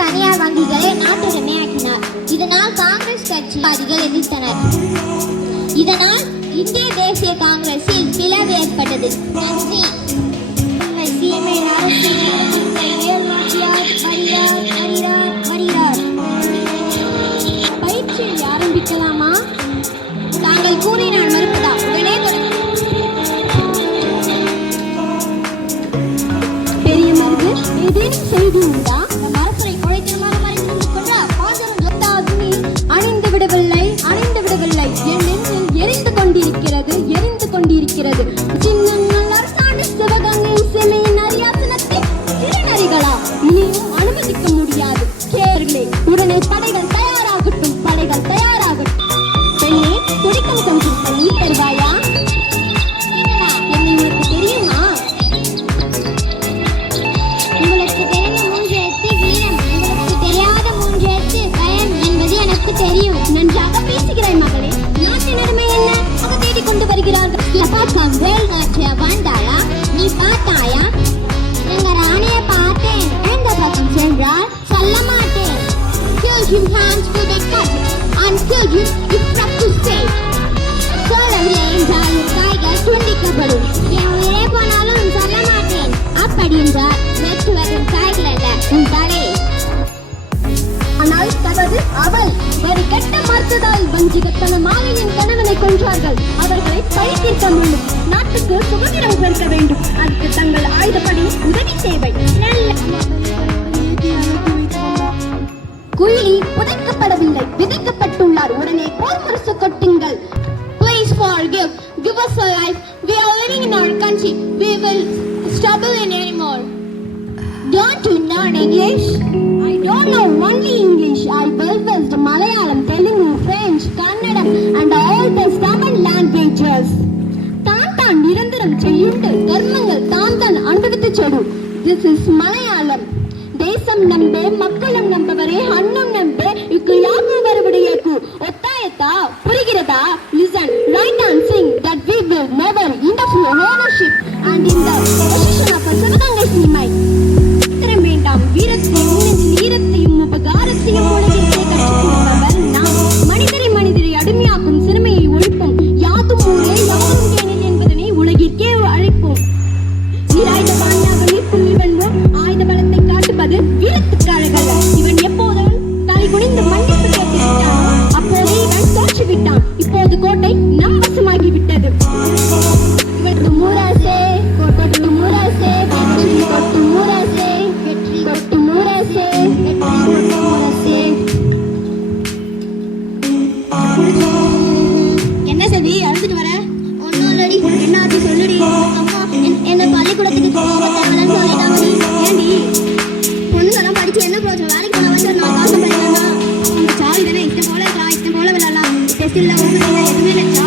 தனியார் வங்கிகளை நாட்டுடைமையாக்கினார். இதனால் காங்கிரஸ் கட்சிவாதிகள் எதிர்த்தனர். இதனால் இந்திய தேசிய காங்கிரஸில் பிளவு ஏற்பட்டது. நன்றி. பயிற்சியை ஆரம்பிக்கலாமா? தாங்கள் கூறி நான் மறுப்பதா? உடனே பெரிய மருது ஏதேனும் செய்தி உண்டா? அரசரை குழைத்தனமாக மறைந்திருந்து கொண்ட பாதரம் ஜொத்தாதுமி அணிந்து விடவில்லை, அணிந்து விடவில்லை. என் நெஞ்சில் எரிந்து கொண்டிருக்கிறது, எரிந்து கொண்டிருக்கிறது. சின்ன அரசாண்டு சிவகங்கை செமையின் அரியாசனத்தை சிறுநரிகளா இனியும் அனுமதிக்க முடியாது. கேர்களே, உடனே படைகள் தயாராகட்டும், படைகள் தயாராகட்டும். பெண்ணே, துடிக்கும் கொஞ்சம் பண்ணி தருவாயா? என்னை உனக்கு தெரியுமா? உங்களுக்கு தெரிந்த மூன்று எழுத்து வீரம், உங்களுக்கு தெரியாத மூன்று எழுத்து பயம் என்பது எனக்கு தெரியும். நன்றாக பேசுகிறாய் மகளே. நாட்டின் அருமை என்ன? அவ தேடிக் கொண்டு வருகிறார்கள். பக்கம் வேல் நாட்டிய வந்தாயா? நீ பார்த்தாயா? எங்க ராணியை பார்த்தேன். எந்த பக்கம் சென்றால் சொல்ல மாட்டேன். Kill him hands to the cut and kill him if not to stay. சொல்லவில்லை என்றால் கைகள் துண்டிக்கப்படும். என் உயிரே போனாலும் சொல்ல மாட்டேன். அப்படி என்றால் வெற்றுவரும் கைகள் அல்ல, உன் தலை. ஆனால் தவறு அவள் வரி கட்ட மறுத்ததால் வஞ்சிகத்தனமாக என் கணவனை கொன்றார்கள். அவர்களை பழி தீர்க்க வேண்டும். நாட்டுக்கு சுதந்திரம் பெருக்க வேண்டும். அதுக்கு தங்கள் ஆயுதப்படி உதவி தேவை. குயிலி புதைக்கப்படவில்லை, விதைக்கப்பட்டுள்ளார். உடனே போர் முரசு கொட்டுங்கள். Please forgive. Give us a life. We are living in our country. We will struggle in anymore. Don't you know English? I don't know only English. I well versed Malayalam, Telugu, French, Kannadam and all the Tamil languages. Tan nirandaram cheyyundu dharmangal tan anduvathu chedu. This is Malayalam. Desam nambe makkalam nambavare hannum nambe ikku yaku varuvudiyaku ottayatha purigiratha. Listen, write and sing that we will never interfere ownership and in the possession of a Sivagangai Sinimai. உத்தரம் வேண்டாம் வீரத்தையும் ஈரத்தையும் உபகாரத்தையும் உலகிற்கே கற்றுக் நாம் மனிதரை அடிமையாக்கும் சிறுமையை ஒழிப்போம். யாதும் ஊரே யாரும் கேணில் என்பதனை உலகிற்கே அழைப்போம். நீராயுத பாணியாக நிற்கும் இவன் ஆயுத பலத்தை காட்டுவது வீரத்துக்கு அழகல்ல. இவன் எப்போதும் தலை குனிந்து மன்னிப்பு கேட்டு விட்டான். அப்போது இவன் தோற்று விட்டான். இப்போது கோட்டை நம் வசமாகிவிட்டது. இவனுக்கு மூராசே கொட்டு மூராசே வெற்றி கொட்டு மூராசே வெற்றி கொட்டு மூராசே வெற்றி கொட்டு மூராசே. என்ன சரி அழுதுட்டு வர? ஒன்னும் இல்லடி. என்ன ஆச்சு சொல்லுடி. அம்மா என்ன பள்ளிக்கூடத்துக்கு போக தேவையில்லைன்னு சொல்லிட்டாங்கடி. ஏண்டி பொண்ணுங்கெல்லாம் படிச்சு என்ன பிரோஜனம்? வேலைக்கு போன வந்து நான் காசு படிக்கிறாங்க. உங்க சாவி தானே இஷ்டம் போல இருக்கலாம், இஷ்டம் போல விளையாடலாம். டெஸ்ட் இல்லை ஒன்றும் இல்லை, எதுவுமே இல்லை.